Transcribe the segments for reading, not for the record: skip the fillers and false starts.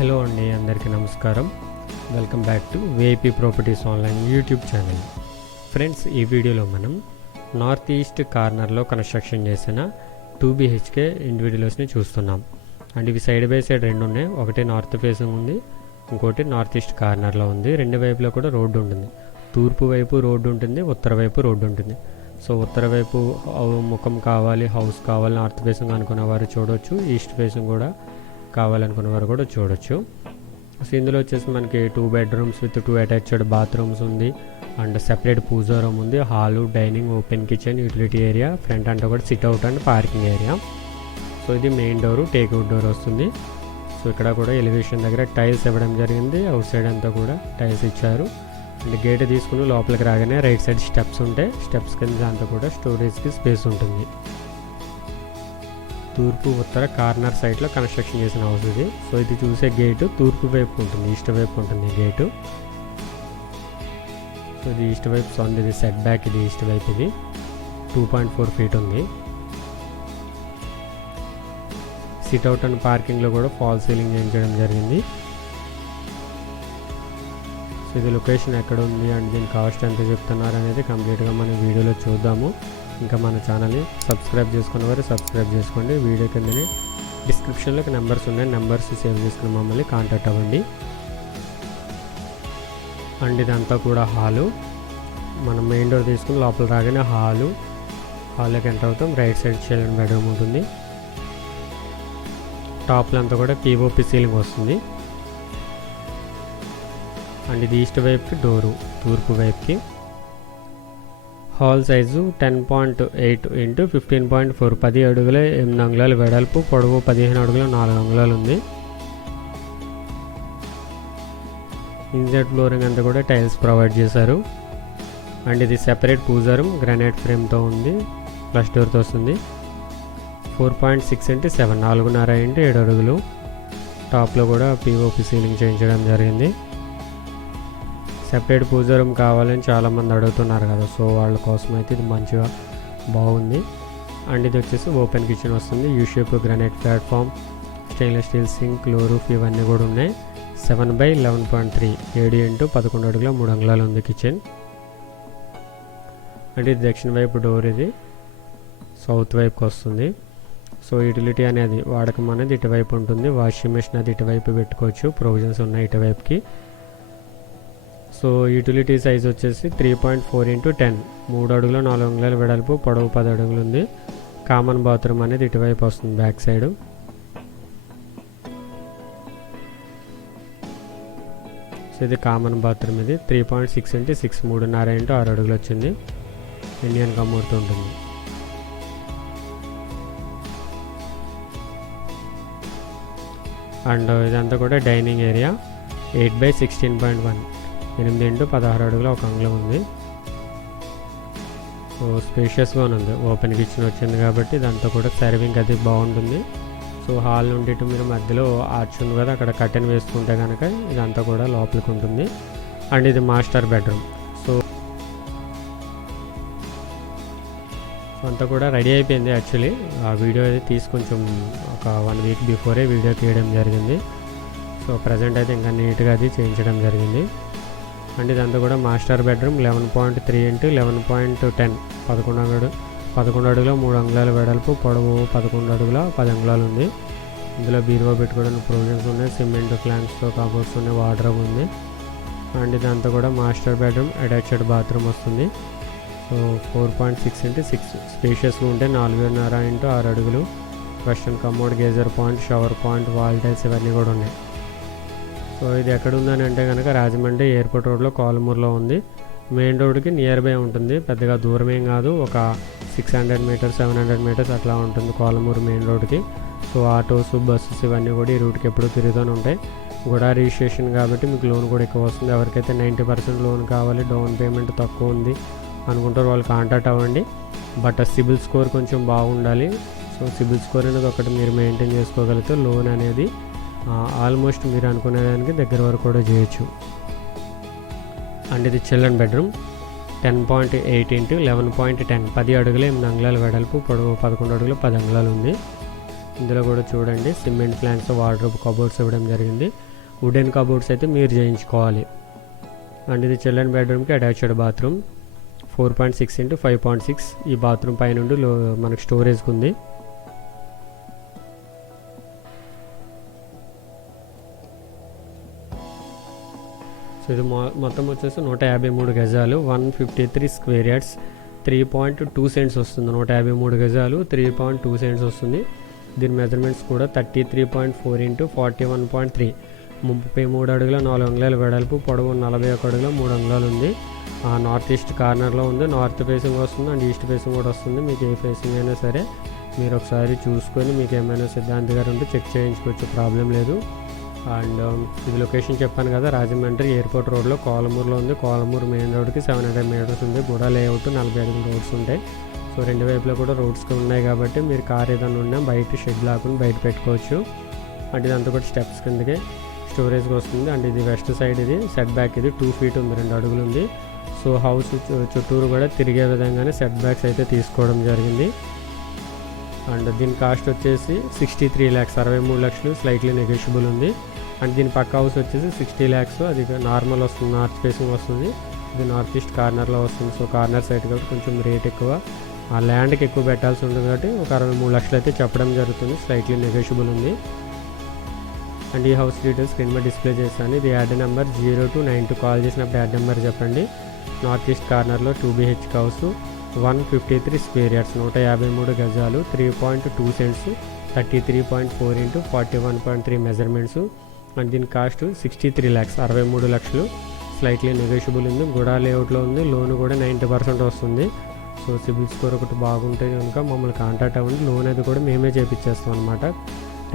Hello అండి, అందరికీ నమస్కారం. Welcome back to VIP properties online YouTube channel. Friends, ఈ వీడియోలో మనం నార్త్ ఈస్ట్ కార్నర్లో కన్స్ట్రక్షన్ చేసిన 2 BHK ఇండివిజువల్స్ని చూస్తున్నాం. అండ్ ఇవి సైడ్ బై సైడ్ రెండు ఉన్నాయి. ఒకటి నార్త్ ఫేసింగ్ ఉంది, ఇంకోటి నార్త్ ఈస్ట్ కార్నర్లో ఉంది. రెండు వైపులో కూడా రోడ్డు ఉంటుంది. తూర్పు వైపు రోడ్డు ఉంటుంది, ఉత్తర వైపు రోడ్డు ఉంటుంది. సో ఉత్తర వైపు ముఖం కావాలి, హౌస్ కావాలి, నార్త్ ఫేసింగ్ అనుకున్న వారు చూడవచ్చు, ఈస్ట్ ఫేసింగ్ కూడా కావాలనుకున్న వారు కూడా చూడొచ్చు. సో ఇందులో వచ్చేసి మనకి 2 bedrooms విత్ 2 అటాచ్డ్ బాత్రూమ్స్ ఉంది. అండ్ సెపరేట్ పూజా రూమ్ ఉంది, hall, dining, open kitchen, utility area, front అంతా కూడా sit-out and parking area. So ఇది మెయిన్ డోరు, టేక్అవుట్ డోర్ వస్తుంది. సో ఇక్కడ కూడా ఎలివేషన్ దగ్గర టైల్స్ ఇవ్వడం జరిగింది. అవుట్ సైడ్ అంతా కూడా టైల్స్ ఇచ్చారు. అండ్ గేట్ తీసుకుని లోపలికి రాగానే రైట్ సైడ్ స్టెప్స్ ఉంటాయి. స్టెప్స్ కింద అంతా కూడా స్టోరేజ్కి స్పేస్ ఉంటుంది. తూర్పు ఉత్తర కార్నర్ సైడ్లో కన్స్ట్రక్షన్ చేసిన హౌస్ ఇది. సో ఇది చూసే గేటు తూర్పు వైపు ఉంటుంది, ఈస్ట్ వైపు ఉంటుంది గేటు. సో ఇది ఈస్ట్ వైపు. సో ఇది సెట్ బ్యాక్, ఇది ఈస్ట్ వైపు. ఇది 2.4 feet ఉంది. సిట్అవుట్ అండ్ పార్కింగ్లో కూడా ఫాల్ సీలింగ్ చేయించడం జరిగింది. సో ఇది లొకేషన్ ఎక్కడ ఉంది అండ్ దీని కాస్ట్ ఎంత చెప్తున్నారు అనేది కంప్లీట్గా మనం వీడియోలో చూద్దాము. ఇంకా మన ఛానల్ని సబ్స్క్రైబ్ చేసుకున్న వారు సబ్స్క్రైబ్ చేసుకోండి. వీడియో కిందనే డిస్క్రిప్షన్లోకి నెంబర్స్ ఉన్నాయి, నెంబర్స్ సేవ్ చేసుకుని మమ్మల్ని కాంటాక్ట్ అవ్వండి. అండ్ ఇదంతా కూడా హాలు. మనం మెయిన్ డోర్ తీసుకుని లోపల రాగానే హాల్లోకి ఎంటర్ అవుతాం. రైట్ సైడ్ చిల్డ్రన్ బెడ్రూమ్ ఉంటుంది. టాప్లో అంతా కూడా పిఓపి సీలింగ్ వస్తుంది. అండ్ ఇది ఈస్ట్ వైపుకి డోరు, తూర్పు వైపుకి. హాల్ సైజు 10.8 x 15.4, 10 అడుగుల 8 అంగుళాలు వెడల్పు, పొడవు 15 అడుగుల 4 అంగుళాలు ఉంది. ఇన్సైడ్ ఫ్లోరింగ్ అంతా కూడా టైల్స్ ప్రొవైడ్ చేశారు. అండ్ ఇది సెపరేట్ పూజా రూమ్, గ్రానైట్ ఫ్రేమ్తో ఉంది, ఫ్లష్ డోర్తో వస్తుంది. 4.6 x 7, 4.5 x 7 అడుగులు. టాప్లో కూడా పిఓపి సీలింగ్ చేయించడం జరిగింది. సెపరేట్ పూజా రూమ్ కావాలని చాలామంది అడుగుతున్నారు కదా, సో వాళ్ళ కోసం అయితే ఇది మంచిగా బాగుంది. అండ్ ఇది వచ్చేసి ఓపెన్ కిచెన్ వస్తుంది. U shape granite platform, stainless steel sync, లో రూఫ్ ఇవన్నీ కూడా ఉన్నాయి. 7/11.3, 7 x 11 అడుగుల 3 అంగుళాలు ఉంది కిచెన్. అంటే ఇది దక్షిణ వైపు డోర్, ఇది సౌత్ వైపుకి వస్తుంది. సో యూటిలిటీ అనేది వాడకం అనేది ఇటువైపు ఉంటుంది. వాషింగ్ మెషిన్ అది ఇటువైపు పెట్టుకోవచ్చు, ప్రొవిజన్స్ ఉన్నాయి ఇటువైపుకి. సో యూటిలిటీ సైజ్ వచ్చేసి 3.4 x 10, 3 అడుగుల 4 అంగుళాల వెడల్పు, పొడవు 10 అడుగులు ఉంది. కామన్ బాత్రూమ్ అనేది ఇటువైపు వస్తుంది, బ్యాక్ సైడ్. సో ఇది కామన్ బాత్రూమ్. ఇది 3.6 x 6, 3.5 x 6 అడుగులు వచ్చింది. ఇండియన్ కమోడ్తో ఉంటుంది. అండ్ ఇదంతా కూడా డైనింగ్ ఏరియా, 8/16.1, 8 x 16 అడుగుల 1 అంగుళం ఉంది. సో స్పేషియస్గా ఉంది. ఓపెన్ కిచెన్ వచ్చింది కాబట్టి ఇదంతా కూడా సర్వింగ్ అది బాగుంటుంది. సో హాల్ నుండి ఇటు మీరు మధ్యలో ఆర్చ్ ఉంది కదా, అక్కడ కర్టెన్ వేసుకుంటే కనుక ఇదంతా కూడా లోపలికి ఉంటుంది. అండ్ ఇది మాస్టర్ బెడ్రూమ్. సో అంతా కూడా రెడీ అయిపోయింది. యాక్చువల్లీ ఆ వీడియో అది తీసి కొంచెం ఒక 1 week బిఫోరే వీడియో తీయడం జరిగింది. సో ప్రజెంట్ అయితే ఇంకా నీట్గా అది చేయించడం జరిగింది. అండ్ ఇదంతా కూడా మాస్టర్ బెడ్రూమ్, 11.3 x 11.10, 11 అడుగుల 3 అంగుళాల వెడల్పు, పొడవు 11 అడుగుల 10 అంగుళాలు ఉంది. ఇందులో బీరువా పెట్టుకోవడానికి ప్రొవిజన్స్ ఉన్నాయి. సిమెంట్ ఫ్లాంక్స్తో కబోర్డ్స్ ఉన్నాయి, వార్డ్రోబ్ ఉంది. అండ్ ఇదంతా కూడా మాస్టర్ బెడ్రూమ్, అటాచ్డ్ బాత్రూమ్ వస్తుంది. సో 4.6 x 6, స్పేషియస్గా ఉంటే 4.5 x 6 అడుగులు. Western commode, geyser point, shower point, wall tiles ఇవన్నీ కూడా ఉన్నాయి. సో ఇది ఎక్కడ ఉందని అంటే కనుక రాజమండ్రి ఎయిర్పోర్ట్ రోడ్లో కాలమూరులో ఉంది. మెయిన్ రోడ్కి నియర్ బై ఉంటుంది, పెద్దగా దూరమేం కాదు. ఒక 600 meters 700 meters అట్లా ఉంటుంది కాలమూరు మెయిన్ రోడ్కి. సో ఆటోస్, బస్సెస్ ఇవన్నీ కూడా ఈ రూట్కి ఎప్పుడు తిరుగుతూనే ఉంటాయి. కూడా రిజిస్ట్రేషన్ కాబట్టి మీకు లోన్ కూడా ఎక్కువ వస్తుంది. ఎవరికైతే 90% లోన్ కావాలి, డౌన్ పేమెంట్ తక్కువ ఉంది అనుకుంటారు వాళ్ళు కాంటాక్ట్ అవ్వండి. బట్ సిబిల్ స్కోర్ కొంచెం బాగుండాలి. సో సిబిల్ స్కోర్ అనేది ఒకటి మీరు మెయింటైన్ చేసుకోగలిగితే లోన్ అనేది ఆల్మోస్ట్ మీరు అనుకునేదానికి దగ్గర వరకు కూడా చేయొచ్చు. అండ్ ఇది చిల్డ్రన్ బెడ్రూమ్, 10.8 x 11.10, 10 అడుగుల 8 అంగుళాల వెడల్పు, పొడవు 11 అడుగుల 10 అంగుళాలు ఉంది. ఇందులో కూడా చూడండి సిమెంట్ ప్లాంట్స్ వార్డ్రోబ్ కబోర్డ్స్ ఇవ్వడం జరిగింది. వుడెన్ కబోర్డ్స్ అయితే మీరు చేయించుకోవాలి. అండ్ ఇది చిల్డ్రన్ బెడ్రూమ్కి అటాచ్డ్ బాత్రూమ్ 4.6 x 5.6. ఈ బాత్రూమ్ పైనుండి మనకు స్టోరేజ్కి ఉంది. సో ఇది మొత్తం వచ్చేసి 153 గజాలు 153 స్క్వేర్ యార్డ్స్ 3.2 సెంట్స్ వస్తుంది. 153 గజాలు 3.2 సెంట్స్ వస్తుంది. దీని మెజర్మెంట్స్ కూడా 33.4 x 41.3, 33 అడుగుల 4 అంగుళాల వెడల్పు, పొడవు 41 అడుగుల 3 అంగుళాలు ఉంది. నార్త్ ఈస్ట్ కార్నర్లో ఉంది. నార్త్ ఫేసింగ్ వస్తుంది అండ్ ఈస్ట్ ఫేసింగ్ కూడా వస్తుంది. మీకు ఏ ఫేసింగ్ అయినా సరే మీరు ఒకసారి చూసుకొని మీకు ఏమైనా సిద్ధాంత్ గారు ఉంటే చెక్ చేయించుకోవచ్చు, ప్రాబ్లం లేదు. అండ్ ఇది లొకేషన్ చెప్పాను కదా, రాజమండ్రి ఎయిర్పోర్ట్ రోడ్లో కోలమూరులో ఉంది. కోలమూరు మెయిన్ రోడ్కి 700 మీటర్స్ ఉంది. కూడా లేఅవుట్ 40 అడుగుల రోడ్స్ ఉంటాయి. సో రెండు వైపులో కూడా రోడ్స్కి ఉన్నాయి కాబట్టి మీరు కార్ ఏదైనా ఉన్నా బయట షెడ్ లాక్కుని బయట పెట్టుకోవచ్చు. అంటే ఇదంతా కూడా స్టెప్స్ కిందకి స్టోరేజ్కి వస్తుంది. అండ్ ఇది వెస్ట్ సైడ్, ఇది సెట్ బ్యాక్ ఇది 2 feet ఉంది, 2 అడుగులు ఉంది. సో హౌస్ చుట్టూరు కూడా తిరిగే విధంగానే సెట్ బ్యాక్స్ అయితే తీసుకోవడం జరిగింది. అండ్ దీని కాస్ట్ వచ్చేసి 63 lakhs 63 లక్షలు, స్లైట్లీ నెగోషియబుల్ ఉంది. అండ్ దీని పక్క హౌస్ వచ్చేసి 60 lakhs, అది నార్మల్ వస్తుంది, నార్త్ ఫేసింగ్ వస్తుంది. ఇది నార్త్ ఈస్ట్ కార్నర్లో వస్తుంది. సో కార్నర్ సైడ్ కాబట్టి కొంచెం రేట్ ఎక్కువ, ఆ ల్యాండ్కి ఎక్కువ పెట్టాల్సి ఉంటుంది కాబట్టి ఒక 63 లక్షలు అయితే చెప్పడం జరుగుతుంది, స్లైట్లీ నెగోషియబుల్ ఉంది. అండ్ ఈ హౌస్ డీటెయిల్స్ స్క్రీన్ మీద డిస్ప్లే చేస్తాను. ఇది యాడ్ నెంబర్ 0292 కాల్ చేసినప్పుడు యాడ్ నెంబర్ చెప్పండి. నార్త్ ఈస్ట్ కార్నర్లో 2 BHK హౌస్ 153 స్క్వేర్ యార్డ్స్ 153 గజాలు 3.2 సెంట్స్ 33.4 x 41.3 మెజర్మెంట్స్. అండ్ దీని కాస్ట్ 63 lakhs 63 లక్షలు, స్లైట్లీ నెగోషియబుల్ ఉంది. గుడా లేఅవుట్లో ఉంది. లోన్ కూడా 90% వస్తుంది. సో సిబిల్ స్కోర్ ఒకటి బాగుంటే కనుక మమ్మల్ని కాంటాక్ట్ అవ్వండి. లోన్ అది కూడా మేమే చేయించేస్తాం అనమాట.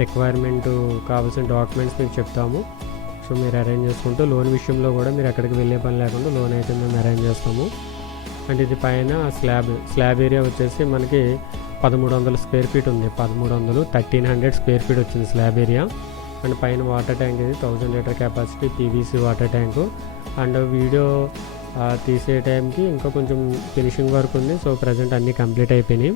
రిక్వైర్మెంట్ కావాల్సిన డాక్యుమెంట్స్ మీకు చెప్తాము. సో మీరు అరేంజ్ చేసుకుంటూ లోన్ విషయంలో కూడా మీరు ఎక్కడికి వెళ్ళే పని లేకుండా లోన్ అయితే మేము అరేంజ్ చేస్తాము. అండ్ ఇది పైన స్లాబ్ ఏరియా వచ్చేసి మనకి 1300 స్క్వేర్ ఫీట్ ఉంది. 1300 స్క్వేర్ ఫీట్ వచ్చింది స్లాబ్ ఏరియా. అండ్ పైన వాటర్ ట్యాంక్ ఇది 1000 litre capacity PVC water tank. And video తీసే టైంకి ఇంకా కొంచెం ఫినిషింగ్ వర్క్ ఉంది. సో ప్రజెంట్ అన్నీ కంప్లీట్ అయిపోయినాయి.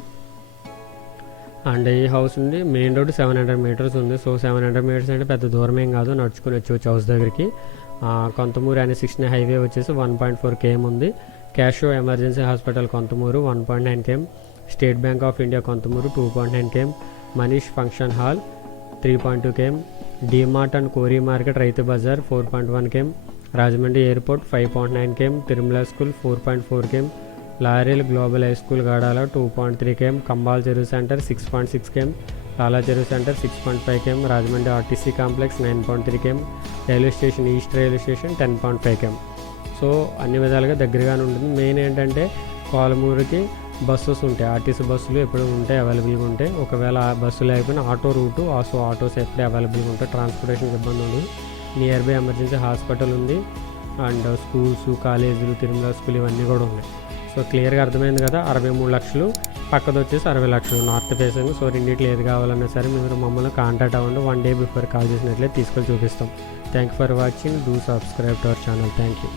అండ్ ఈ హౌస్ ఉంది మెయిన్ రోడ్ 700 మీటర్స్ ఉంది. సో 700 మీటర్స్ అంటే పెద్ద దూరం ఏం కాదు, నడుచుకుని వచ్చి హౌస్ దగ్గరికి. కొంతమూరు అనే 16 హైవే వచ్చేసి 1.4 km ఉంది. క్యాషో emergency hospital Konthamuru 1.9 km, State Bank of India Konthamuru 2.9 km, Manish function hall 3.2 km, DMart and కోరీ market Rythu Bazar 4.1 km, Rajahmundry airport 5.9 km, Tirumala school 4.4 km, Laurel Global High School Gadala 2.3 km, Kambala Cheruvu centre 6.6 km, Lala Cheruvu centre 6.5 km, Rajahmundry RTC complex 9.3 km, railway station east railway station 10.5 km. So అన్ని విధాలుగా దగ్గరగానే ఉంటుంది. Main ఏంటంటే కోలమూరుకి buses ఉంటాయి, RTC బస్సులు ఎప్పుడు ఉంటాయి, అవైలబుల్గా ఉంటాయి. ఒకవేళ ఆ బస్సు లేకపోయినా ఆటో రూటు, ఆటోస్ ఎప్పుడే అవైలబుల్గా ఉంటాయి, ట్రాన్స్పోర్టేషన్కి ఇబ్బంది ఉండదు. నియర్ బై ఎమర్జెన్సీ హాస్పిటల్ ఉంది. అండ్ స్కూల్స్, కాలేజీలు, తిరుమల స్కూల్ ఇవన్నీ కూడా ఉన్నాయి. సో క్లియర్గా అర్థమైంది కదా. 63 లక్షలు, పక్కది వచ్చేసి 60 లక్షలు నార్త్ ఫేసింగ్. సో రెండింటిలో ఏది కావాలన్నా సరే మీరు మమ్మల్ని కాంటాక్ట్ అవ్వండి. 1 day బిఫోర్ కాల్ చేసినట్లయితే తీసుకొని చూపిస్తాం. Thank you for watching. Do subscribe to our channel. Thank you.